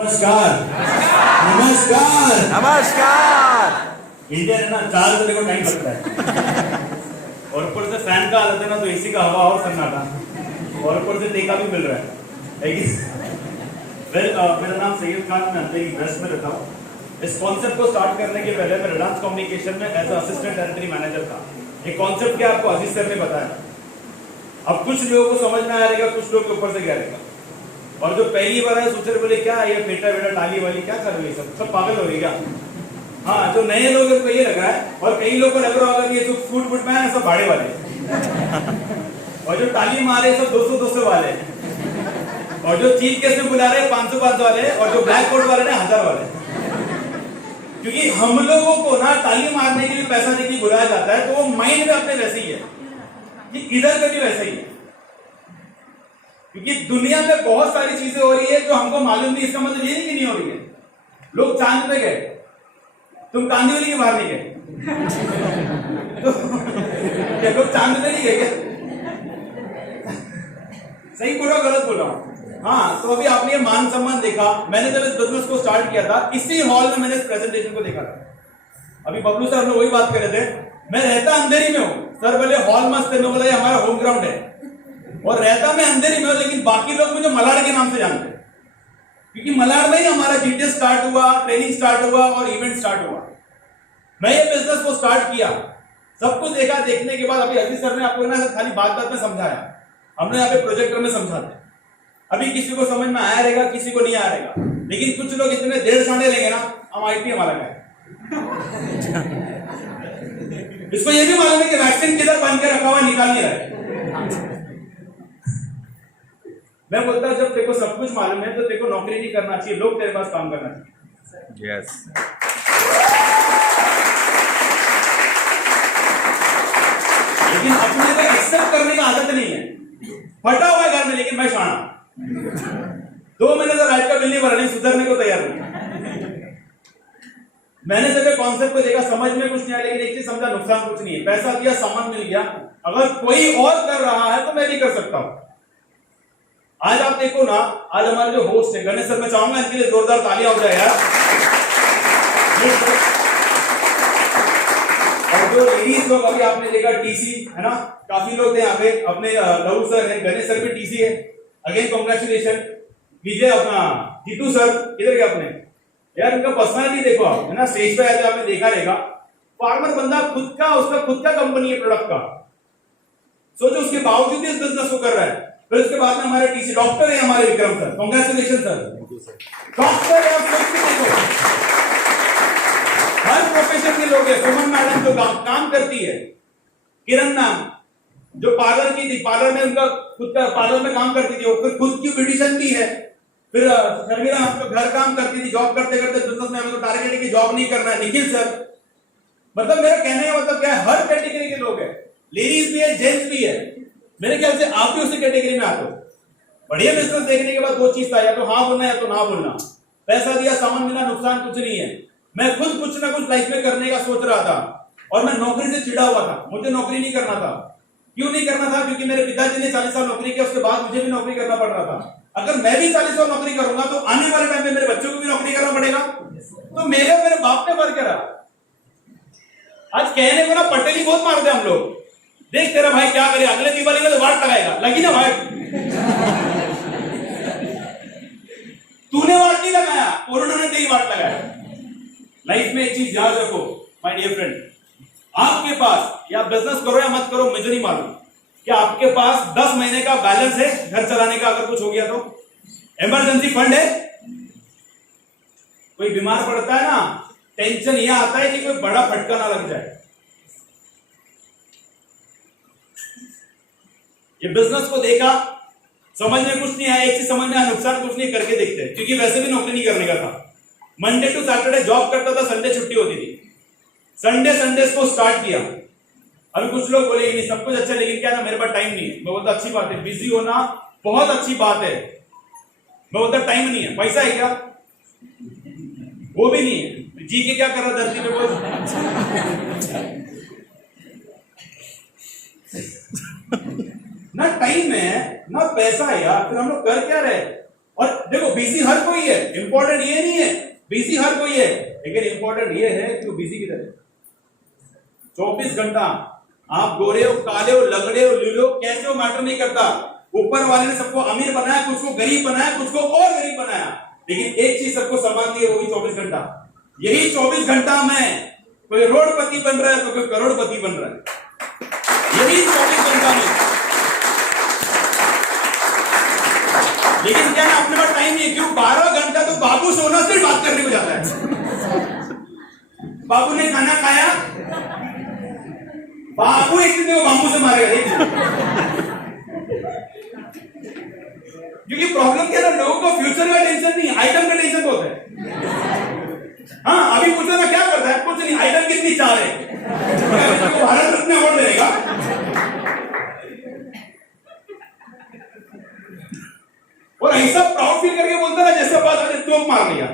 नमस्कार नमस्कार नमस्कार। इंडिया है ना 4 बजे को टाइम लगता है और ऊपर से फैन का हालत है ना तो एसी का हवा और सन्नाटा और ऊपर से टेका भी मिल रहा है मेरा नाम सैयद खान, मैं अंधेरी वेस्ट में रहता हूँ। इस कॉन्सेप्ट को स्टार्ट करने के पहले मैं रिलायंस कम्युनिकेशन में एज असिस्टेंट टेरिटरी मैनेजर था। ये कॉन्सेप्ट क्या आपको अजीज सर ने बताया। अब कुछ लोगों को समझ में आ रहेगा, कुछ लोग के ऊपर से क्या रहेगा। और जो पहली बार है सोच रहे बोले क्या ये पेटा बेटा टाली वाली क्या कर रही है, सब पागल हो रही क्या। हाँ, जो नए लोग को ये लगा है और कई लोग को लग रहा होगा कि ये जो फूट मैन है सब भाड़े वाले और जो टाली मारे सब 200 वाले और जो चीफ केस में बुला रहे 500 वाले और जो ब्लैक कोट वाले 1000 वाले। क्योंकि हम लोगों को ना ताली मारने के लिए पैसा देके बुलाया जाता है तो वो माइंड में अपने वैसे ही है कि इधर का भी वैसा ही है। क्योंकि दुनिया में बहुत सारी चीजें हो रही है जो हमको मालूम नहीं, इसका मतलब ये नहीं कि नहीं हो रही है। लोग चांद पे गए, तुम कांदिवली के बाहर नहीं गए तो क्या लोग चांद पे नहीं गए क्या? सही बोला गलत बोला? हाँ, तो अभी आपने ये मान सम्मान देखा। मैंने जब इस बिजनेस को स्टार्ट किया था इसी हॉल में मैंने इस प्रेजेंटेशन को देखा था। अभी बबलू सर ने वही बात कर रहे थे, मैं रहता अंधेरी में हूं। सर बोले हॉल मस्त है, मैं बोला ये हमारा होम ग्राउंड है और रहता मैं अंधेरी में हूं, लेकिन बाकी लोग मुझे मलाड के नाम से जानते हैं क्योंकि मलाड में ही हमारा जीटीएस स्टार्ट हुआ, ट्रेनिंग स्टार्ट हुआ और इवेंट स्टार्ट हुआ। मैं ये बिजनेस को स्टार्ट किया, सब कुछ देखा। देखने के बाद अभी अजीज सर ने आपको ना खाली बात में समझाया, हमने यहाँ पे प्रोजेक्टर में समझाते। अभी किसी को समझ में आया रहेगा, किसी को नहीं आया रहेगा, लेकिन कुछ लोग इतने देर साढ़े लेंगे ना, हम आईटी हमारा क्या इसको ये भी मालूम है कि वैक्सीन किधर बन के रखा हुआ निकाल नहीं रहा है। मैं बोलता जब तेरे को सब कुछ मालूम है तो तेरे को नौकरी नहीं करना चाहिए, लोग तेरे पास काम करना चाहिए। यस। लेकिन अपने को एक्सेप्ट करने का आदत नहीं है। फटा हुआ है घर में लेकिन मैं शाना 2 महीने से राइट का बिल नहीं भरा, नहीं सुधरने को तैयार नहीं। मैंने जब ये कॉन्सेप्ट को देखा समझ में कुछ नहीं आया, लेकिन एक चीज समझा, नुकसान कुछ नहीं है। पैसा दिया, सामान मिल गया। अगर कोई और कर रहा है तो मैं भी कर सकता हूं। आज आप देखो ना, आज हमारे जो होस्ट है गणेश सर, मैं चाहूंगा इनके लिए जोरदार तालियां हो जाए यार। और जो लेडीज लोग अभी आपने देखा टीसी है ना, काफी लोग थे यहाँ पे, अपने लहू सर है, गणेश सर भी टीसी है, अगेन कॉन्ग्रेचुलेशन। विजय अपना जीतू सर इधर गए अपने, यार उनका पर्सनालिटी देखो आप, है ना, स्टेज पे आते आपने देखा रहेगा। फार्मर बंदा, उसका खुद का कंपनी है प्रोडक्ट का, सोचो उसके बावजूद इस बिजनेस को कर रहा है। फिर उसके बाद में हमारे टीसी डॉक्टर है, हमारे Vikram sir, congratulation sir, doctor है। देखो हर प्रोफेशन के लोग हैं। सुमन मैडम जो काम करती है, किरण मैम जो पार्लर की थी, पार्लर में उनका खुद का पार्लर में काम करती थी, वो फिर खुद की ब्यूटिशियन भी है। फिर शर्मिला हम घर काम करती थी, जॉब करते करते बिजनेस में हमें टारगेट है कि जॉब नहीं करना है। निखिल सर, मतलब मेरा कहने का मतलब क्या है, हर कैटेगरी के लोग हैं, लेडीज भी है, जेंट्स भी है। मेरे ख्याल से आप भी उसी कैटेगरी में आते हो। बढ़िया बिजनेस देखने के बाद 2 चीज था, या तो हाँ बोलना या तो ना बोलना। पैसा दिया, सामान मिला, नुकसान कुछ नहीं है। मैं खुद कुछ ना कुछ लाइफ में करने का सोच रहा था और मैं नौकरी से चिढ़ा हुआ था, मुझे नौकरी नहीं करना था। क्यों नहीं करना था? क्योंकि मेरे पिताजी ने 40 साल नौकरी किया, उसके बाद मुझे भी नौकरी करना पड़ रहा था। अगर मैं भी 40 साल नौकरी करूंगा तो आने वाले टाइम में मेरे बच्चों को भी नौकरी करना पड़ेगा। तो मेरे बाप ने फर्क करा। आज कहने को ना पटेली बहुत मारते हम लोग, देख तेरा भाई क्या करे, अगले दिवाली में तो वाट लगाएगा, लगी ना भाई। तूने वाट नहीं लगाया, कोरोना ने तेरी वाट लगाया। लाइफ में एक चीज याद रखो माय डियर फ्रेंड, आपके पास, या बिजनेस करो या मत करो मुझे नहीं मालूम, क्या आपके पास 10 महीने का बैलेंस है घर चलाने का? अगर कुछ हो गया तो इमरजेंसी फंड है? कोई बीमार पड़ता है ना, टेंशन यह आता है कि कोई बड़ा फटका ना लग जाए। ये बिजनेस को देखा, समझ में कुछ नहीं आया, एक चीज समझ में आया, नुकसान कुछ नहीं, करके देखते हैं। क्योंकि वैसे भी नौकरी नहीं करने का था, मंडे टू सैटरडे जॉब करता था, संडे छुट्टी होती थी। संडे को स्टार्ट किया। अभी कुछ लोग बोले नहीं सब कुछ अच्छा, लेकिन क्या ना मेरे पास टाइम नहीं है। मैं बोलता अच्छी बात है, बिजी होना बहुत अच्छी बात है। मैं बोलता टाइम नहीं है। पैसा है क्या? वो भी नहीं है। जी के क्या कर रहा धरती पे बोल ना टाइम है ना पैसा है यार, फिर हम लोग कर क्या रहे? और देखो बिजी हर कोई है, इंपॉर्टेंट ये नहीं है बिजी हर कोई है, लेकिन इंपॉर्टेंट ये है कि बिजी किधर है। 24 घंटा आप गोरे हो, काले हो, लगड़े हो, लूले हो, कैसे हो मैटर नहीं करता। ऊपर वाले ने सबको अमीर बनाया, कुछ को गरीब बनाया, कुछ को और गरीब बनाया, लेकिन एक चीज सबको संभाल दी है, वो भी 24 घंटा। यही 24 घंटा में कोई करोड़पति बन रहा है तो कोई करोड़पति बन रहा है, यही 24 घंटा में। लेकिन क्या है, अपने पास टाइम नहीं है। क्यों? 12 घंटा तो बाबू सोना से बात करने को जाता है। बाबू ने खाना खाया, बाबू एक दिन को बाबू से मारेगा। क्योंकि प्रॉब्लम क्या है, लोगों को फ्यूचर का टेंशन नहीं, आइटम का टेंशन बहुत है। हाँ, अभी पूछो ना क्या करता है, कुछ नहीं, आइटम कितनी चाह रहे, भारत रत्न अवार्ड देगा। और ऐसा प्राउड फील करके बोलता है जैसे बात चौक मार लिया।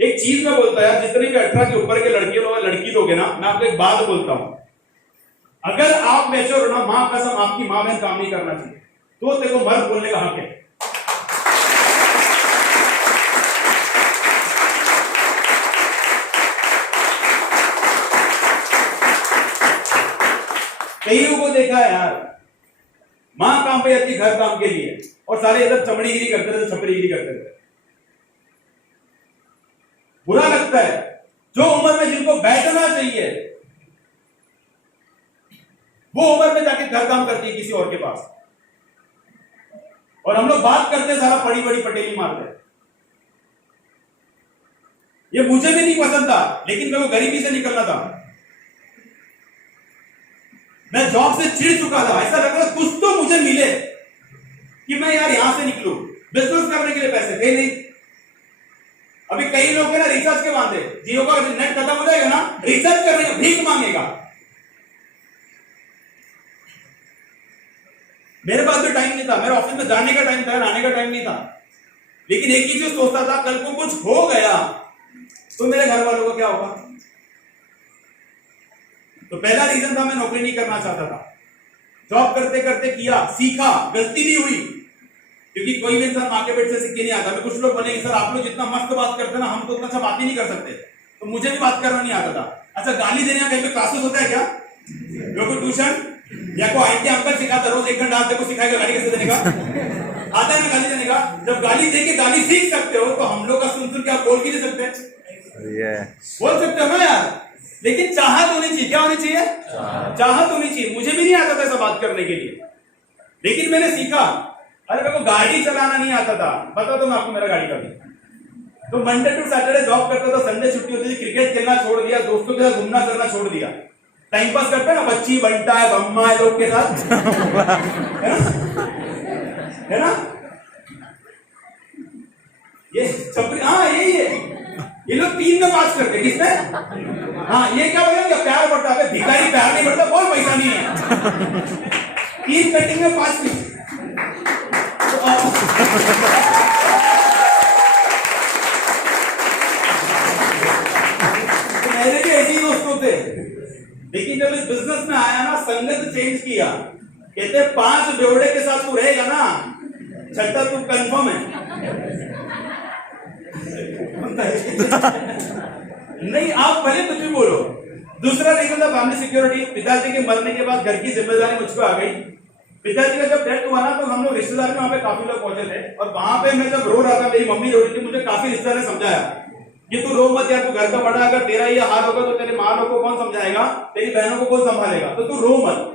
एक चीज में बोलता है, जितने भी 18 के ऊपर के लड़के लोग लड़की लोग है ना, मैं आपको एक बात बोलता हूं, अगर आप मैच्योर हो ना, मां कसम आपकी मां बहन काम नहीं करना चाहिए, तो तेरे को मर्द बोलने का हक है। कई लोगों को देखा है यार, मां काम पे जाती घर काम के लिए, और सारे इधर चमड़ीगिरी करते थे, छपरीगिरी करते थे। बुरा लगता है। जो उम्र में जिनको बैठना चाहिए, वो उम्र में जाके घर काम करती है किसी और के पास, और हम लोग बात करते हैं सारा बड़ी बड़ी पटेली मारते हैं। ये मुझे भी नहीं पसंद था, लेकिन मेरे को गरीबी से निकलना था। मैं जॉब से चिढ़ चुका था, ऐसा लग रहा था कुछ तो मुझे मिले कि मैं यार यहां से निकलूं। बिजनेस करने के लिए पैसे थे नहीं। अभी कई लोग है ना रिचार्ज के बांधे, जियो का नेट खत्म हो जाएगा ना, रिचार्ज कर रहे हैं, भीख मांगेगा। मेरे पास भी टाइम नहीं था, मेरे ऑफिस में जाने का टाइम था, आने का टाइम नहीं था, लेकिन एक ही चीज सोचता था, कल को कुछ हो गया तो मेरे घर वालों को क्या होगा। तो पहला रीजन था, मैं नौकरी नहीं करना चाहता था। जॉब करते करते किया, सीखा, गलती भी हुई, क्योंकि कोई भी इंसान मां के पेट से सीख के नहीं आता। कुछ लोग बने सर आप लोग जितना मस्त बात करते हैं ना, हम तो उतना अच्छा बात ही नहीं कर सकते, तो मुझे भी बात करना नहीं आता था। अच्छा, गाली देने का कहीं पे क्लासेस होता है क्या? कोई ट्यूशन या कोई आईटी अंकल सिखाता, रोज 1 घंटा आपको सिखाएगा गाली कैसे देने का। आता है ना गाली देने का। जब गाली दे के गाली सीख सकते हो, तो हम लोग का सुन क्या बोल भी नहीं सकते? बोल सकते हो ना यार, लेकिन चाहत होनी चाहिए। क्या होनी चाहिए? चाहत होनी चाहिए। मुझे भी नहीं आता था ऐसा बात करने के लिए, लेकिन मैंने सीखा। अरे मेरे को गाड़ी चलाना नहीं आता था, बता दो मैं आपको मेरा गाड़ी का भी। तो मंडे टू सैटरडे जॉब करता था, संडे छुट्टी होती थी, क्रिकेट खेलना छोड़ दिया, दोस्तों के साथ घूमना फिरना छोड़ दिया। टाइम पास करते हैं ना, बच्ची बंटा है, बम्मा है लोग के साथ, है ना? ये छपरी, हाँ यही है। ये लोग 3 में पास करते, किसने? हाँ, ये क्या बोलेंगे, प्यार बढ़ता है। भिखारी प्यार नहीं बढ़ता, बहुत पैसा नहीं है। 3 कटिंग में पास नहीं। तो मेरे भी ऐसे ही दोस्त होते, लेकिन जब इस बिजनेस में आया ना, संगत चेंज किया। कहते 5 बेवड़े के साथ तू रहेगा ना, छठा तू कंफर्म है। नहीं, आप भले कुछ भी बोलो। दूसरा रीजन था फैमिली सिक्योरिटी। पिताजी के मरने के बाद घर की जिम्मेदारी मुझको आ गई। पिताजी का जब डेथ हुआ ना, तो हम लोग रिश्तेदार में वहां पे काफी लोग पहुंचे थे, और वहां पे मैं जब रो रहा था, मेरी मम्मी रो रही थी, मुझे काफी रिश्तेदार ने समझाया कि तू रो मत यार, तू घर का बड़ा, अगर तेरा ये हाल होगा तो तेरे माँ लोग को कौन समझाएगा, तेरी बहनों को कौन संभालेगा, तो तू रो मत।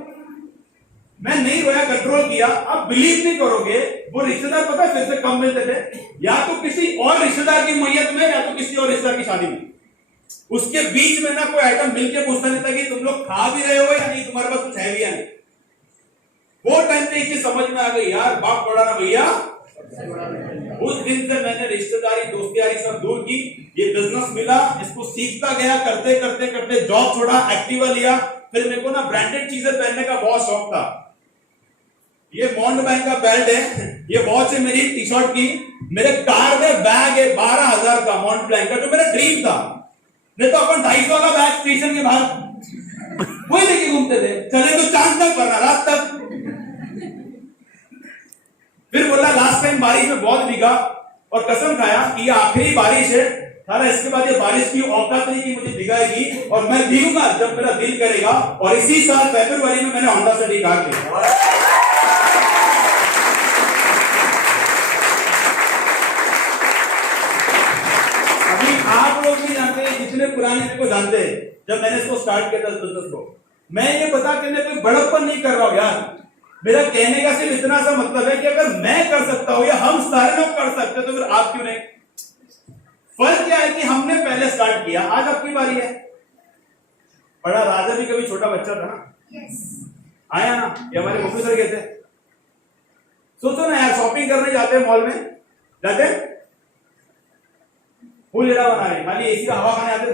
मैं नहीं रोया, कंट्रोल किया। आप बिलीव नहीं करोगे, वो रिश्तेदार पता है फिर से कम मिलते थे, या तो किसी और रिश्तेदार की मैयत में, या तो किसी और रिश्तेदार की शादी में। उसके बीच में ना कोई आइटम मिलके पूछता नहीं था कि तुम लोग खा भी रहे हो या नहीं, तुम्हारे पास कुछ है भी या नहीं। वो टाइम पे एक चीज समझ में आ गई, यार बाप बड़ा ना भैया। उस दिन से मैंने रिश्तेदारी दोस्ती यारी सब दूर की। ये बिजनेस मिला, इसको सीखता गया, करते करते करते जॉब छोड़ा, एक्टिवा लिया। फिर मेरे को ना ब्रांडेड चीजें पहनने का बहुत शौक था। ये मॉन्ड बैंक का बेल्ट है, ये वॉच है मेरी, टी शर्ट की। मेरे कार में बैग है 12,000 का, मॉन्ड बैंक का, जो मेरा ड्रीम था। नहीं तो अपन 250 वाला बैग स्टेशन के बाहर वही लेके घूमते थे, चले तो चांद तक वरना रात तक। फिर बोला लास्ट टाइम बारिश में बहुत भीगा और कसम खाया कि ये आखिरी बारिश है, सारा इसके बाद ये बारिश की औकात नहीं कि मुझे भिगाएगी और मैं भीगूंगा जब मेरा दिल करेगा। और इसी साल फरवरी में मैंने होंडा सिटी कार ली। अभी आप लोग भी जानते हैं, जितने पुराने मेरे को जानते हैं, जब मैंने इसको स्टार्ट किया था बिजनेस को, मैं ये बता के कोई बड़प्पन नहीं कर रहा हूं यार। मेरा कहने का सिर्फ इतना सा मतलब है कि अगर मैं कर सकता हूं या हम सारे लोग कर सकते हैं तो फिर आप क्यों नहीं। फर्क क्या है कि हमने पहले स्टार्ट किया, आज आपकी बारी है। बड़ा राजा भी कभी छोटा बच्चा था ना। आया ना, ये हमारे मम्मी सर कहते हैं। सोचो ना यार, शॉपिंग करने जाते हैं मॉल में, जाते हैं फूल जरा बना रहे, खाली एसी का हवा खाने आते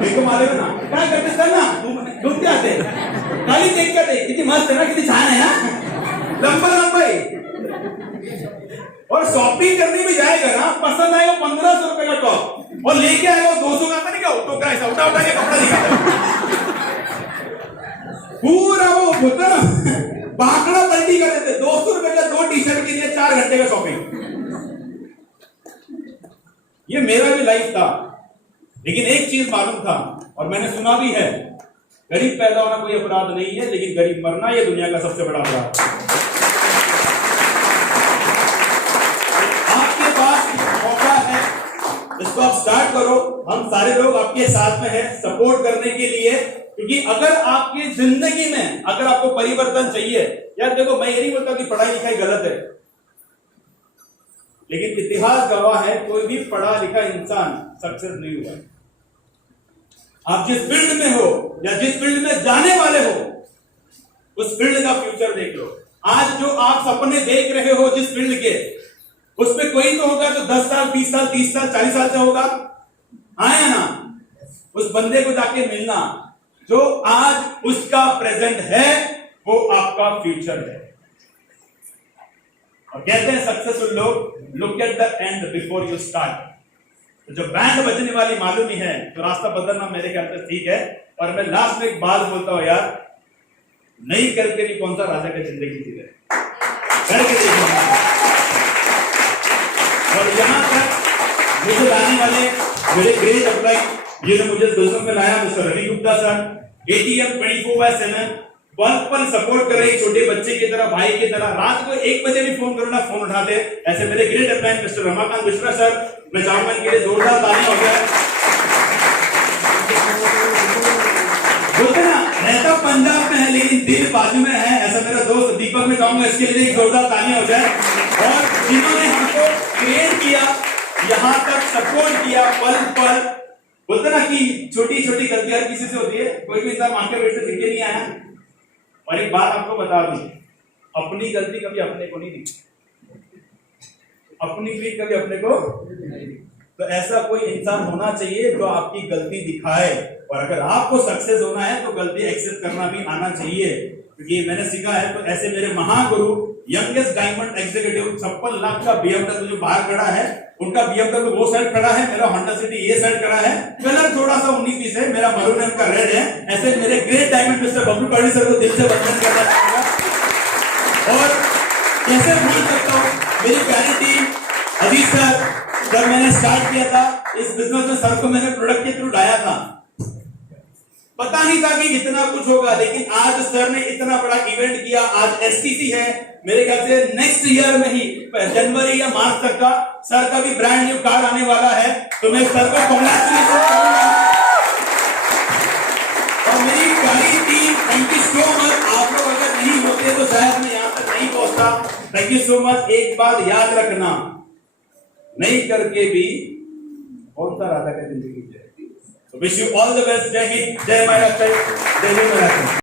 देखो मारे ना क्या करते सर ना, तुम क्या आते खाली देख के आते, कितनी मस्त है ना, कितनी छान है ना, लंबा लंबा ही। और शॉपिंग करने में जाएगा ना, पसंद आएगा 1500 रुपए का टॉप और लेके आएगा 200 का, नहीं क्या टोकरा ऐसा उठा उठा के कपड़ा दिखाता पूरा वो होता ना बाकड़ा पलटी कर देते। 200 रुपए का 2 टी-शर्ट के लिए 4 घंटे का शॉपिंग। ये मेरा भी लाइफ था, लेकिन एक चीज मालूम था और मैंने सुना भी है, गरीब पैदा होना कोई अपराध नहीं है, लेकिन गरीब मरना ये दुनिया का सबसे बड़ा अपराध है। आपके पास मौका है, इसको आप स्टार्ट करो। हम सारे लोग आपके साथ में हैं सपोर्ट करने के लिए, क्योंकि अगर आपकी जिंदगी में अगर आपको परिवर्तन चाहिए, यार देखो मैं ये नहीं बोलता कि पढ़ाई लिखाई गलत है, लेकिन इतिहास गवाह है कोई भी पढ़ा लिखा इंसान सक्सेस नहीं हुआ है। आप जिस फील्ड में हो या जिस फील्ड में जाने वाले हो, उस फील्ड का फ्यूचर देख लो। आज जो आप सपने देख रहे हो जिस फील्ड के, उसमें कोई तो होगा जो 10 साल 20 साल 30 साल 40 साल से होगा, आया ना, उस बंदे को जाके मिलना जो आज उसका प्रेजेंट है, वो आपका फ्यूचर है। और कहते हैं सक्सेसफुल लोग look at the end before you start. तो जब बैंड बजने वाली मालूम ही है तो रास्ता बदलना मेरे ख्याल से ठीक है। और मैं लास्ट में एक बात बोलता हूं यार, नहीं करके भी कौन सा राजा की जिंदगी जी रहे, करके देखना। और यहां तक मुझे लाने वाले मेरे ग्रेट अप्लाई, जिन्होंने मुझे बिजनेस में लाया, mister Ravi Gupta sir, ATM 24/7 पल सपोर्ट कर रहे, छोटे बच्चे की तरह, भाई की तरह। रात को 1 बजे भी फोन करो ना, फोन उठाते। ऐसे मेरे great apply mister Ramakant Mishra sir, मैं चाहूंगा इनके लिए जोरदार ताली हो जाए। बोलते ना रहता पंजाब में है लेकिन दिल बाजू में है, ऐसा मेरा दोस्त दीपक, में चाहूंगा इसके लिए एक जोरदार तालियां हो जाए। और जिन्होंने हमको क्रिएट किया, यहां तक सपोर्ट किया पल पल। बोलते ना कि छोटी छोटी गलतियां किसी से होती है, कोई भी इंसान मांग के पेट से सीखे नहीं आया। और एक बात आपको बता दूं, अपनी गलती कभी अपने को नहीं दिखती, अपनी पीठ कभी अपने को। तो ऐसा कोई इंसान होना चाहिए जो आपकी गलती दिखाए। और अगर आपको सक्सेस होना है तो गलती एक्सेप्ट करना भी आना चाहिए, क्योंकि मैंने सीखा है। तो ऐसे मेरे Mahaguru, youngest diamond executive, 56 lakh का BMW जो बाहर खड़ा है, उनका BMW वो साइड खड़ा है, मेरा होंडा सिटी ये साइड खड़ा है। कलर थोड़ा सा 19-20 है, मेरा मरून है, उनका रेड है। ऐसे मेरे great diamond mister Bablu Patil sir को दिल से वंदन करना चाहूंगा। और कैसे भूल सकता हूं मेरी प्यारी टीम, अजीत सर, जब मैंने स्टार्ट किया था इस बिजनेस में, सर को मैंने प्रोडक्ट के थ्रू लाया था, पता नहीं था कि इतना कुछ होगा, लेकिन आज सर ने इतना बड़ा इवेंट किया। आज STC है, मेरे ख्याल से नेक्स्ट ईयर में ही जनवरी या मार्च तक का सर का भी ब्रांड न्यू कार आने वाला है। तो मैं सर को कांग्रेचुलेशन करूंगा। और मेरी प्यारी team, thank you so much. आप लोग अगर नहीं होते तो शायद मैं यहाँ तक नहीं पहुंचता। Thank you so much. एक बात याद रखना, नहीं करके भी कौन सा राजा का जिंदगी है। Wish you all the best. जय हिंद, जय महाराष्ट्र, जय हिंद महाराष्ट्र।